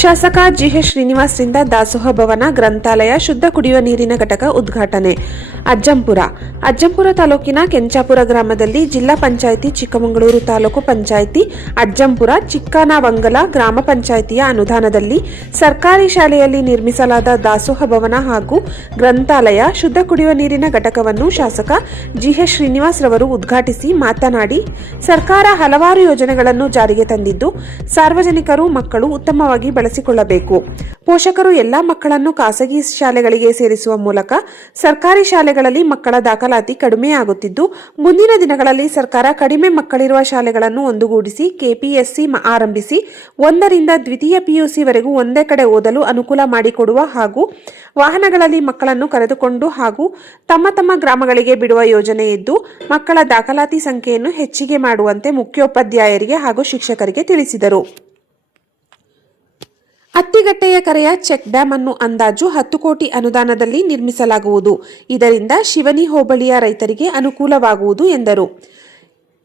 ಶಾಸಕ ಜಿಎಚ್ ಶ್ರೀನಿವಾಸರಿಂದ ದಾಸೋಹ ಭವನ ಗ್ರಂಥಾಲಯ ಶುದ್ಧ ಕುಡಿಯುವ ನೀರಿನ ಘಟಕ ಉದ್ಘಾಟನೆ. ಅಜ್ಜಂಪುರ ತಾಲೂಕಿನ ಕೆಂಚಾಪುರ ಗ್ರಾಮದಲ್ಲಿ ಜಿಲ್ಲಾ ಪಂಚಾಯಿತಿ, ಚಿಕ್ಕಮಗಳೂರು ತಾಲೂಕು ಪಂಚಾಯಿತಿ, ಅಜ್ಜಂಪುರ, ಚಿಕ್ಕನವಂಗಲ ಗ್ರಾಮ ಪಂಚಾಯಿತಿಯ ಅನುದಾನದಲ್ಲಿ ಸರ್ಕಾರಿ ಶಾಲೆಯಲ್ಲಿ ನಿರ್ಮಿಸಲಾದ ದಾಸೋಹ ಭವನ ಹಾಗೂ ಗ್ರಂಥಾಲಯ ಶುದ್ಧ ಕುಡಿಯುವ ನೀರಿನ ಘಟಕವನ್ನು ಶಾಸಕ ಜಿಎಚ್ ಶ್ರೀನಿವಾಸ್ ರವರು ಉದ್ಘಾಟಿಸಿ ಮಾತನಾಡಿ, ಸರ್ಕಾರ ಹಲವಾರು ಯೋಜನೆಗಳನ್ನು ಜಾರಿಗೆ ತಂದಿದ್ದು, ಸಾರ್ವಜನಿಕರು ಮಕ್ಕಳು ಉತ್ತಮವಾಗಿ ಬಳಸಿಕೊಳ್ಳಬೇಕು. ಪೋಷಕರು ಎಲ್ಲ ಮಕ್ಕಳನ್ನು ಖಾಸಗಿ ಶಾಲೆಗಳಿಗೆ ಸೇರಿಸುವ ಮೂಲಕ ಸರ್ಕಾರಿ ಶಾಲೆಗಳಲ್ಲಿ ಮಕ್ಕಳ ದಾಖಲಾತಿ ಕಡಿಮೆಯಾಗುತ್ತಿದ್ದು, ಮುಂದಿನ ದಿನಗಳಲ್ಲಿ ಸರ್ಕಾರ ಕಡಿಮೆ ಮಕ್ಕಳಿರುವ ಶಾಲೆಗಳನ್ನು ಒಂದುಗೂಡಿಸಿ ಕೆಪಿಎಸ್ಸಿ ಆರಂಭಿಸಿ 1ರಿಂದ ದ್ವಿತೀಯ ಪಿಯುಸಿ ವರೆಗೂ ಒಂದೇ ಕಡೆ ಓದಲು ಅನುಕೂಲ ಮಾಡಿಕೊಡುವ ಹಾಗೂ ವಾಹನಗಳಲ್ಲಿ ಮಕ್ಕಳನ್ನು ಕರೆದುಕೊಂಡು ಹಾಗೂ ತಮ್ಮ ತಮ್ಮ ಗ್ರಾಮಗಳಿಗೆ ಬಿಡುವ ಯೋಜನೆ ಇದ್ದು, ಮಕ್ಕಳ ದಾಖಲಾತಿ ಸಂಖ್ಯೆಯನ್ನು ಹೆಚ್ಚಿಗೆ ಮಾಡುವಂತೆ ಮುಖ್ಯೋಪಾಧ್ಯಾಯರಿಗೆ ಹಾಗೂ ಶಿಕ್ಷಕರಿಗೆ ತಿಳಿಸಿದರು. ಅತ್ತಿಗಟ್ಟೆಯ ಕರೆಯ ಚೆಕ್ ಡ್ಯಾಂ ಅನ್ನು ಅಂದಾಜು 10 ಕೋಟಿ ಅನುದಾನದಲ್ಲಿ ನಿರ್ಮಿಸಲಾಗುವುದು. ಇದರಿಂದ ಶಿವನಿ ಹೋಬಳಿಯ ರೈತರಿಗೆ ಅನುಕೂಲವಾಗುವುದು ಎಂದರು.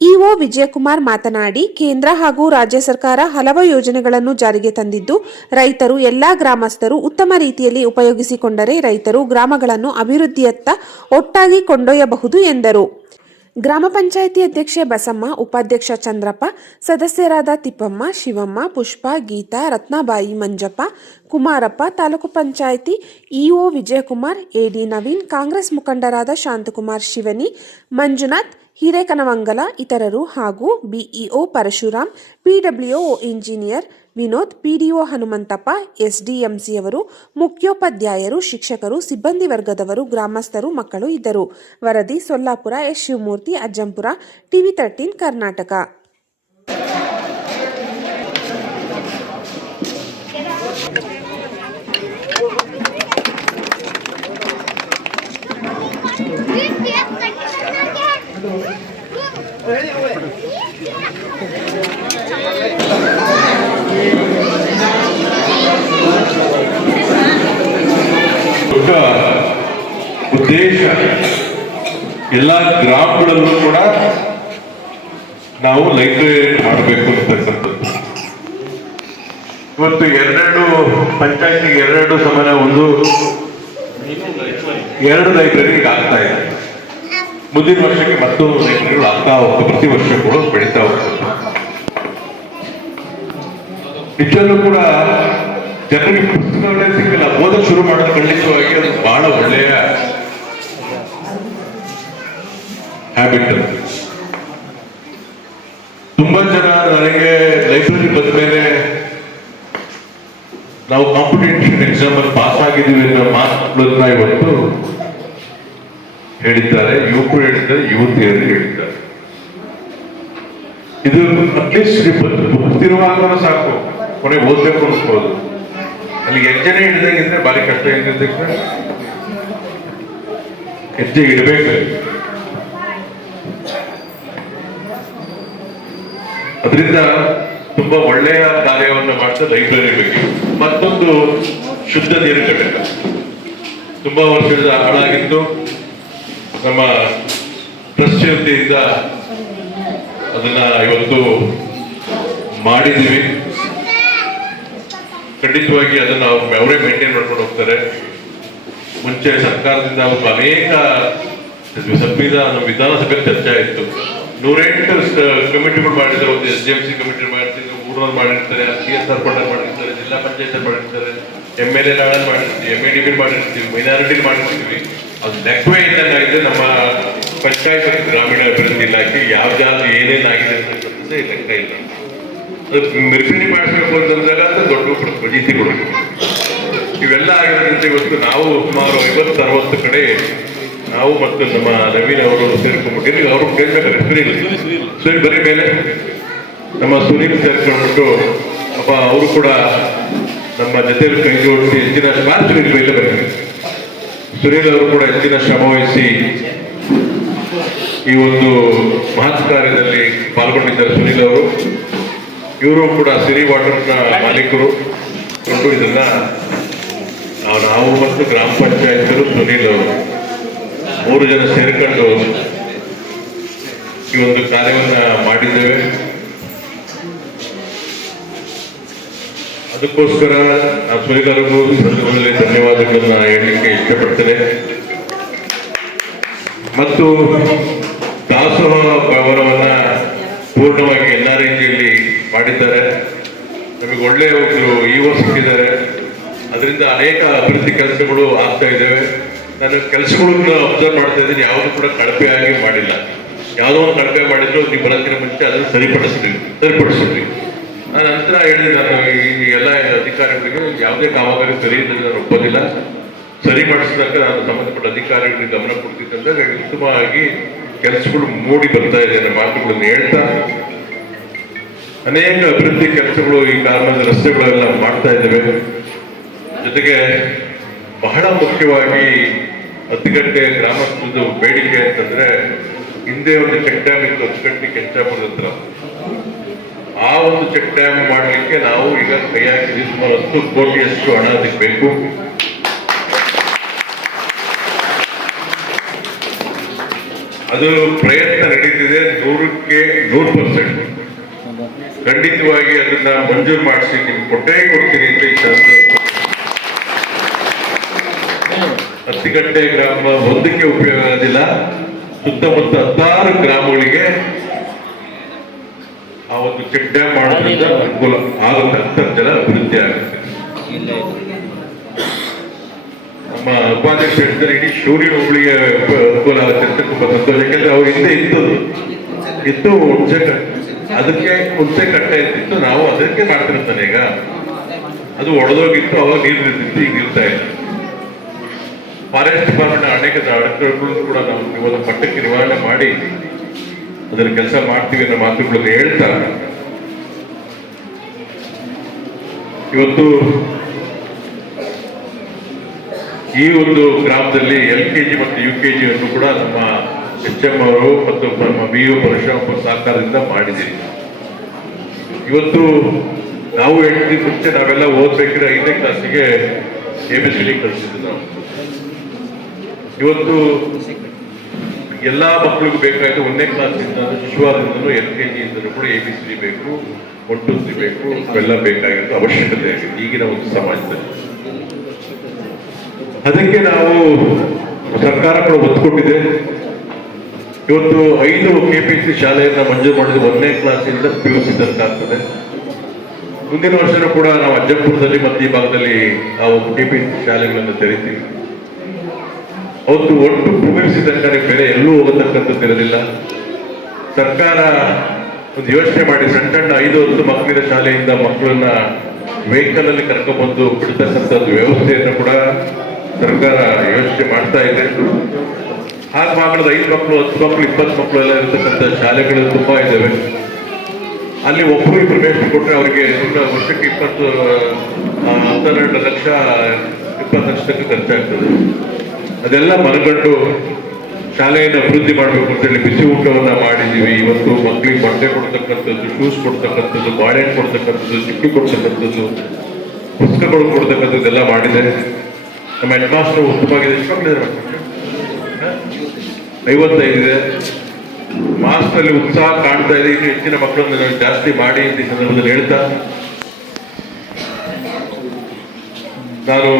ಇಒ ವಿಜಯಕುಮಾರ್ ಮಾತನಾಡಿ, ಕೇಂದ್ರ ಹಾಗೂ ರಾಜ್ಯ ಸರ್ಕಾರ ಹಲವು ಯೋಜನೆಗಳನ್ನು ಜಾರಿಗೆ ತಂದಿದ್ದು, ರೈತರು ಎಲ್ಲಾ ಗ್ರಾಮಸ್ಥರು ಉತ್ತಮ ರೀತಿಯಲ್ಲಿ ಉಪಯೋಗಿಸಿಕೊಂಡರೆ ರೈತರು ಗ್ರಾಮಗಳನ್ನು ಅಭಿವೃದ್ಧಿಯತ್ತ ಒಟ್ಟಾಗಿ ಕೊಂಡೊಯ್ಯಬಹುದು ಎಂದರು. ಗ್ರಾಮ ಪಂಚಾಯಿತಿ ಅಧ್ಯಕ್ಷೆ ಬಸಮ್ಮ, ಉಪಾಧ್ಯಕ್ಷ ಚಂದ್ರಪ್ಪ, ಸದಸ್ಯರಾದ ತಿಪ್ಪಮ್ಮ, ಶಿವಮ್ಮ, ಪುಷ್ಪ, ಗೀತಾ, ರತ್ನಾಬಾಯಿ, ಮಂಜಪ್ಪ, ಕುಮಾರಪ್ಪ, ತಾಲೂಕು ಪಂಚಾಯಿತಿ ಇಒ ವಿಜಯಕುಮಾರ್, ಎಡಿ ನವೀನ್, ಕಾಂಗ್ರೆಸ್ ಮುಖಂಡರಾದ ಶಾಂತಕುಮಾರ್, ಶಿವನಿ, ಮಂಜುನಾಥ್, ಹಿರೇಕನವಂಗಲ ಇತರರು ಹಾಗೂ BEO Parashuram, PWO engineer Vinod, PDO Hanumanthappa, ಎಸ್ಡಿಎಂಸಿಯವರು, ಮುಖ್ಯೋಪಾಧ್ಯಾಯರು, ಶಿಕ್ಷಕರು, ಸಿಬ್ಬಂದಿ ವರ್ಗದವರು, ಗ್ರಾಮಸ್ಥರು, ಮಕ್ಕಳು ಇದ್ದರು. ವರದಿ ಸೊಲ್ಲಾಪುರ. ಎಸ್. ಶಿವಮೂರ್ತಿ, ಅಜ್ಜಂಪುರ, ಟಿವಿ13 ಕರ್ನಾಟಕ. ಉದ್ದೇಶ ಎಲ್ಲ ಗ್ರಾಮಗಳಲ್ಲೂ ಕೂಡ ನಾವು ಲೈಬ್ರರಿ ಮಾಡಬೇಕು ಅಂತಕ್ಕಂಥದ್ದು. ಇವತ್ತು 2 ಪಂಚಾಯತಿಗೆ 2 ಸಮಾನ 2 ಲೈಬ್ರರಿ ಆಗ್ತಾ ಇದೆ. ಮುಂದಿನ ವರ್ಷಕ್ಕೆ ಮತ್ತೊಂದು ಲೈಬ್ರರಿಗಳು ಆಗ್ತಾ ಹೋಗ್ತವೆ. ಪ್ರತಿ ವರ್ಷಗಳು ಬೆಳೀತಾ ಹೋಗ್ತವೆ. ನಿಜಲ್ಲೂ ಕೂಡ ಜನರಿಗೆ ಪುಸ್ತಕಗಳೇ ಸಿಕ್ಕಲ್ಲ. ಓದಕ್ಕೆ ಶುರು ಮಾಡೋದು ಖಂಡಿತವಾಗಿ ಅದು ಬಹಳ ಒಳ್ಳೆಯ ಹ್ಯಾಬಿಟ್. ತುಂಬಾ ಜನ ನನಗೆ ಲೈಬ್ರರಿ ಬಂದ ಮೇಲೆ ನಾವು ಕಾಂಪಿಟೇಷನ್ ಎಕ್ಸಾಮ್ ಅಲ್ಲಿ ಪಾಸ್ ಆಗಿದ್ದೀವಿ ಅನ್ನೋ ಮಾತುಗಳನ್ನ ಇವತ್ತು ಹೇಳಿದ್ದಾರೆ, ಯುವಕರು ಹೇಳಿದ್ದಾರೆ, ಯುವತಿಯರು ಹೇಳಿದ್ದಾರೆ. ಇದು ಅಟ್ಲೀಸ್ಟ್ ಗೊತ್ತಿರುವಾಗ ಸಾಕು, ಕೊನೆ ಓದ್ಬೇಕು ಅನ್ಸ್ಬೋದು. ಅಲ್ಲಿ ಹೆಜ್ಜೆನೆ ಹಿಡಿದಾಗಿದ್ರೆ ಭಾರಿ ಕಷ್ಟ ಏನಿರ್ತಕ್ಕೆ ಹೆಜ್ಜೆ ಇಡಬೇಕು. ಅದರಿಂದ ತುಂಬಾ ಒಳ್ಳೆಯ ಕಾರ್ಯವನ್ನು ಮಾಡ್ತಾ ಲೈಬ್ರರಿ ಬಗ್ಗೆ. ಮತ್ತೊಂದು ಶುದ್ಧ ನೀರು ಘಟಕ ತುಂಬಾ ವರ್ಷದ ಹಾಳಾಗಿತ್ತು. ನಮ್ಮ ಟ್ರಸ್ಟ್ ವತಿಯಿಂದ ಅದನ್ನ ಇವತ್ತು ಮಾಡಿದ್ದೀವಿ. ಖಂಡಿತವಾಗಿ ಅದನ್ನು ಅವರೇ ಮೇಂಟೈನ್ ಮಾಡ್ಕೊಂಡು ಹೋಗ್ತಾರೆ. ಮುಂಚೆ ಸರ್ಕಾರದಿಂದ ಅನೇಕ ಸಂವಿಧಾನ ವಿಧಾನಸಭೆ ಚರ್ಚೆ ಆಯಿತು. 108 ಕಮಿಟಿಗಳು ಮಾಡಿದ್ದಾರೆ. ಒಂದು SDMC ಕಮಿಟಿ ಮಾಡಿರ್ತೀವಿ, ಊರಲ್ಲಿ ಮಾಡಿರ್ತಾರೆ, CSR ಫಂಡ್ ಮಾಡಿರ್ತಾರೆ, ಜಿಲ್ಲಾ ಪಂಚಾಯತ್ ಮಾಡಿರ್ತಾರೆ, MLA ಮಾಡಿರ್ತೀವಿ, MADB ಮಾಡಿರ್ತೀವಿ, ಮೈನಾರಿಟಿ ಮಾಡಿರ್ತೀವಿ. ಅದು ಲೆಕ್ಕವೇ ಇದ್ದಂಗಾಗಿದೆ. ನಮ್ಮ ಪಂಚಾಯತ್ ಗ್ರಾಮೀಣ ಅಭಿವೃದ್ಧಿ ಇಲಾಖೆ ಯಾವ ಜಾತಿ ಏನೇನಾಗಿದೆ ಅಂತಕ್ಕಂಥದ್ದೇ ಲೆಕ್ಕ ಇಲ್ಲ. ಅದು ಮೆರವಣಿಗೆ ಮಾಡಿಸ್ಬೇಕು ಅಂತಂದಾಗ ದೊಡ್ಡ ಪ್ರತೀತಿಗಳು ಇವೆಲ್ಲ ಆಗಿರೋದ್ರಿಂದ ಇವತ್ತು ನಾವು ಸುಮಾರು 50-60 ಕಡೆ ನಾವು ಮತ್ತು ನಮ್ಮ ನವೀನ್ ಅವರು ಸೇರ್ಕೊಂಡ್ಬಿಟ್ಟಿರಿ. ಅವರು ಕೇಳ್ಬೇಕಾದ್ರೆ ಸುನೀಲ್ ಬರೀ ಮೇಲೆ ನಮ್ಮ ಸುನೀಲ್ ಸೇರ್ಕೊಂಡ್ಬಿಟ್ಟು ಅಪ್ಪ ಅವರು ಕೂಡ ನಮ್ಮ ಜೊತೆಯಲ್ಲಿ ಕೈ ಜೋಡಿಸಿ ಹೆಚ್ಚಿನ ಸುನೀಲ್ ಬೈಲ ಬರ್ತಾರೆ. ಸುನೀಲ್ ಅವರು ಕೂಡ ಹೆಚ್ಚಿನ ಶ್ರಮ ವಹಿಸಿ ಈ ಒಂದು ಮಹತ್ ಕಾರ್ಯದಲ್ಲಿ ಪಾಲ್ಗೊಂಡಿದ್ದಾರೆ. ಸುನೀಲ್ ಅವರು ಇವರು ಕೂಡ ಸಿರಿ ವಾಟರ್ನ ಮಾಲೀಕರು. ಇದನ್ನ ನಾವು ಮತ್ತು ಗ್ರಾಮ ಪಂಚಾಯತ್ ಸುನೀಲ್ ಅವರು 3 ಜನ ಸೇರ್ಕೊಂಡು ಈ ಒಂದು ಕಾರ್ಯವನ್ನ ಮಾಡಿದ್ದೇವೆ. ಅದಕ್ಕೋಸ್ಕರ ನಾನು ಸುರಿಗಾರಿಗೂ ಸಂದರ್ಭದಲ್ಲಿ ಧನ್ಯವಾದಗಳನ್ನ ಹೇಳಲಿಕ್ಕೆ ಇಷ್ಟಪಡ್ತೇನೆ. ಮತ್ತು ದಾಸೋಹ ಭವನವನ್ನ ಪೂರ್ಣವಾಗಿ NRIGಯಲ್ಲಿ ಮಾಡಿದ್ದಾರೆ. ನಮಗೆ ಒಳ್ಳೆಯ ಒಂದು ಇಒ ಸಿಕ್ಕಿದ್ದಾರೆ. ಅದರಿಂದ ಅನೇಕ ಅಭಿವೃದ್ಧಿ ಕೆಲಸಗಳು ಆಗ್ತಾ ಇದ್ದಾವೆ. ನಾನು ಕೆಲಸಗಳನ್ನ ಅಬ್ಸರ್ವ್ ಮಾಡ್ತಾ ಇದ್ದೀನಿ, ಯಾವುದು ಕೂಡ ಕಳಪೆಯಾಗಿ ಮಾಡಿಲ್ಲ. ಯಾವುದೋ ಒಂದು ಕಳಪೆ ಮಾಡಿದ್ರು ನೀವು ಬರೋದಕ್ಕಿಂತ ಮುಂಚೆ ಅದನ್ನು ಸರಿಪಡಿಸಿದ್ರಿ. ನಾನು ನಂತರ ಹೇಳಿದೆ, ನಾನು ಈ ಎಲ್ಲ ಅಧಿಕಾರಿಗಳಿಗೆ ಯಾವುದೇ ಕಾಮಗಾರಿ ಸರಿ ಇಲ್ಲದೆ ನಾನು ಒಪ್ಪೋದಿಲ್ಲ, ಸರಿ ಮಾಡಿಸಿದಾಗ ನಾನು ಸಂಬಂಧಪಟ್ಟ ಅಧಿಕಾರಿಗಳಿಗೆ ಗಮನ ಕೊಡ್ತಿದ್ದಂದಾಗ ಉತ್ತಮವಾಗಿ ಕೆಲಸಗಳು ಮೂಡಿ ಬರ್ತಾ ಇದೆ ಅನ್ನೋ ಮಾತುಗಳನ್ನು ಹೇಳ್ತಾ ಅನೇಕ ಅಭಿವೃದ್ಧಿ ಕೆಲಸಗಳು ಈ ಕಾರಣದ ರಸ್ತೆಗಳೆಲ್ಲ ಮಾಡ್ತಾ ಇದ್ದೇವೆ. ಜೊತೆಗೆ ಬಹಳ ಮುಖ್ಯವಾಗಿ ಹತ್ತಿಗಟ್ಟೆ ಗ್ರಾಮಸ್ಥದ ಬೇಡಿಕೆ ಅಂತಂದ್ರೆ, ಹಿಂದೆ ಒಂದು ಚೆಕ್ ಡ್ಯಾಮ್ ಇತ್ತು ಹತ್ತಿಗಟ್ಟೆ ಕೆಂಚಾಪುರದ ಹತ್ರ. ಆ ಒಂದು ಚೆಕ್ ಡ್ಯಾಮ್ ಮಾಡಲಿಕ್ಕೆ ನಾವು ಈಗ ಕೈ ಹಾಕಿದ್ವಿ. ಸುಮಾರು 10 ಕೋಟಿಯಷ್ಟು ಹಣ ಅದಕ್ಕೆ ಬೇಕು. ಅದು ಪ್ರಯತ್ನ ನಡೀತಿದೆ. 100ಕ್ಕೆ 100%. ಖಂಡಿತವಾಗಿ ಅದನ್ನ ಮಂಜೂರು ಮಾಡಿಸಿ ನಿಮ್ಗೆ ಕೊಡ್ತೀನಿ ಅಂತ ಈ ಹತ್ತಿಗಟ್ಟೆ ಗ್ರಾಮ ಒಂದಕ್ಕೆ ಉಪಯೋಗ ಆಗೋದಿಲ್ಲ, ಸುತ್ತಮುತ್ತ 16 ಗ್ರಾಮಗಳಿಗೆ ಆ ಒಂದು ಚೆಕ್ ಡ್ಯಾಮ್ ಮಾಡೋದ್ರಿಂದ ಅನುಕೂಲ ಆಗುತ್ತೆ, ಅಂತರ್ಜಲ ಅಭಿವೃದ್ಧಿ ಆಗುತ್ತೆ. ನಮ್ಮ ಉಪಾಧ್ಯಕ್ಷ ಹೇಳಿದರೆ ಇಡೀ ಶೂರಿನ ಹೋಬಳಿಗೆ ಅನುಕೂಲ ಆಗುತ್ತೆ ಅಂತ ತುಂಬಾ ಸಂತೋಷ. ಯಾಕಂದ್ರೆ ಅವ್ರ ಹಿಂದೆ ಇತ್ತು ಅದಕ್ಕೆ ಹುಣಸೆ ಕಟ್ಟೆ ಇರ್ತಿತ್ತು, ನಾವು ಅದಕ್ಕೆ ಮಾಡ್ತಿರ್ತಾನೆ. ಈಗ ಅದು ಒಡೆದೋಗಿತ್ತು, ಅವಾಗ ನೀರು ನಿಲ್ತಿತ್ತು, ಈಗ ನಿಲ್ತಾ ಇಲ್ಲ. ಫಾರೆಸ್ಟ್ ಡಿಪಾರ್ಟ್ಮೆಂಟ್ ಅನೇಕ ಅಡೆತಡೆಗಳನ್ನು ಕೂಡ ನಾವು ಇವತ್ತು ಮಟ್ಟಕ್ಕೆ ನಿವಾರಣೆ ಮಾಡಿ ಅದರ ಕೆಲಸ ಮಾಡ್ತೀವಿ ಅನ್ನೋ ಮಾತುಗಳನ್ನು ಹೇಳ್ತಾ, ಇವತ್ತು ಈ ಒಂದು ಗ್ರಾಮದಲ್ಲಿ LKG ಮತ್ತು UKG ಅನ್ನು ಕೂಡ ನಮ್ಮ HM ಅವರು ಮತ್ತು ನಮ್ಮ BO ಪರಶುರಾಮ ಸಹಕಾರದಿಂದ ಮಾಡಿದ್ದೀವಿ. ಇವತ್ತು ನಾವು 8 ದಿನ ಮುಂಚೆ ನಾವೆಲ್ಲ ಓದ್ಬೇಕಾದ್ರೆ 5ನೇ ಕ್ಲಾಸಿಗೆ ABCD ಕಲಿಸಿದ್ವಿ ನಾವು. ಇವತ್ತು ಎಲ್ಲಾ ಮಕ್ಕಳಿಗೂ ಬೇಕಾಯ್ತು 1ನೇ ಕ್ಲಾಸಿಂದ ಶಿಶುವಾರದಿಂದಲೂ LKG ಇಂದಲೂ ಕೂಡ ABCD ಬೇಕು, 1 2 3 ಬೇಕು, ಇವೆಲ್ಲ ಬೇಕಾಗಿತ್ತು, ಅವಶ್ಯಕತೆ ಆಗಿದೆ ಈಗಿನ ಒಂದು ಸಮಾಜದಲ್ಲಿ. ಅದಕ್ಕೆ ನಾವು ಸರ್ಕಾರ ಕೂಡ ಒತ್ತು ಕೊಟ್ಟಿದೆ. ಇವತ್ತು 5 KPC ಶಾಲೆಯನ್ನ ಮಂಜೂರು ಮಾಡಿದ 1ನೇ ಕ್ಲಾಸಿಂದ PUC ತನಕ ಆಗ್ತದೆ. ಮುಂದಿನ ವರ್ಷನೂ ಕೂಡ ನಾವು ಅಜ್ಜಂಪುರದಲ್ಲಿ ಮತ್ತು ಈ ಭಾಗದಲ್ಲಿ ಆ ಒಂದು KPC ಶಾಲೆಗಳನ್ನು ತೆರಿತೀವಿ. ಅವತ್ತು ಒಟ್ಟು PUC ತನಕ ಬೇರೆ ಎಲ್ಲೂ ಹೋಗತಕ್ಕಂಥದ್ದು ಇರಲಿಲ್ಲ. ಸರ್ಕಾರ ಒಂದು ಯೋಚನೆ ಮಾಡಿ ಸಣ್ಣ 5-10 ಮಕ್ಕಳಿನ ಶಾಲೆಯಿಂದ ಮಕ್ಕಳನ್ನ ವೆಹಿಕಲ್ ಅಲ್ಲಿ ಕರ್ಕೊಂಡ್ಬಂದು ಬಿಡ್ತಕ್ಕಂಥದ್ದು ವ್ಯವಸ್ಥೆಯನ್ನು ಕೂಡ ಸರ್ಕಾರ ಯೋಚನೆ ಮಾಡ್ತಾ ಇದೆ. ಹಾಗೆ ಮಕ್ಕಳದ್ದು 5 ಮಕ್ಕಳು 10 ಮಕ್ಕಳು 20 ಮಕ್ಕಳು ಎಲ್ಲ ಇರತಕ್ಕಂಥ ಶಾಲೆಗಳು ತುಂಬಾ ಇದ್ದಾವೆ. ಅಲ್ಲಿ ಒಬ್ಬರು ಇಬ್ಬರು ಮೇಷ್ಟ್ರು ಕೊಟ್ಟರೆ ಅವರಿಗೆ ವರ್ಷಕ್ಕೆ 12 ಲಕ್ಷ 20 ಲಕ್ಷಕ್ಕೆ ಖರ್ಚಾಗ್ತದೆ. ಅದೆಲ್ಲ ಮನಗಂಡು ಶಾಲೆಯನ್ನು ಅಭಿವೃದ್ಧಿ ಮಾಡಬೇಕು ಅಂತೇಳಿ ಬಿಸಿ ಊಟವನ್ನ ಮಾಡಿದ್ದೀವಿ. ಇವತ್ತು ಮಕ್ಕಳಿಗೆ ಬಟ್ಟೆ ಕೊಡ್ತಕ್ಕಂಥದ್ದು, ಶೂಸ್ ಕೊಡ್ತಕ್ಕಂಥದ್ದು, ಬಾಳೆಹಣ್ಣು ಕೊಡ್ತಕ್ಕಂಥದ್ದು, ಚಿಕ್ಕಿ ಕೊಡ್ತಕ್ಕಂಥದ್ದು, ಪುಸ್ತಕಗಳು ಕೊಡ್ತಕ್ಕಂಥದ್ದೆಲ್ಲ ಮಾಡಿದೆ. ನಮ್ಮ ಹೆಡ್ ಮಾಸ್ಟರ್ ಉತ್ತಮವಾಗಿದೆ. ಎಷ್ಟು ಮಕ್ಕಳಿದೆ? 55 ಇದೆ. ಮಾಸ್ಟರ್ ಅಲ್ಲಿ ಉತ್ಸಾಹ ಕಾಣ್ತಾ ಇದೆ. ಇನ್ನು ಹೆಚ್ಚಿನ ಮಕ್ಕಳನ್ನು ನಾವು ಜಾಸ್ತಿ ಮಾಡಿ ಈ ಸಂದರ್ಭದಲ್ಲಿ ಹೇಳ್ತಾ, ನಾನು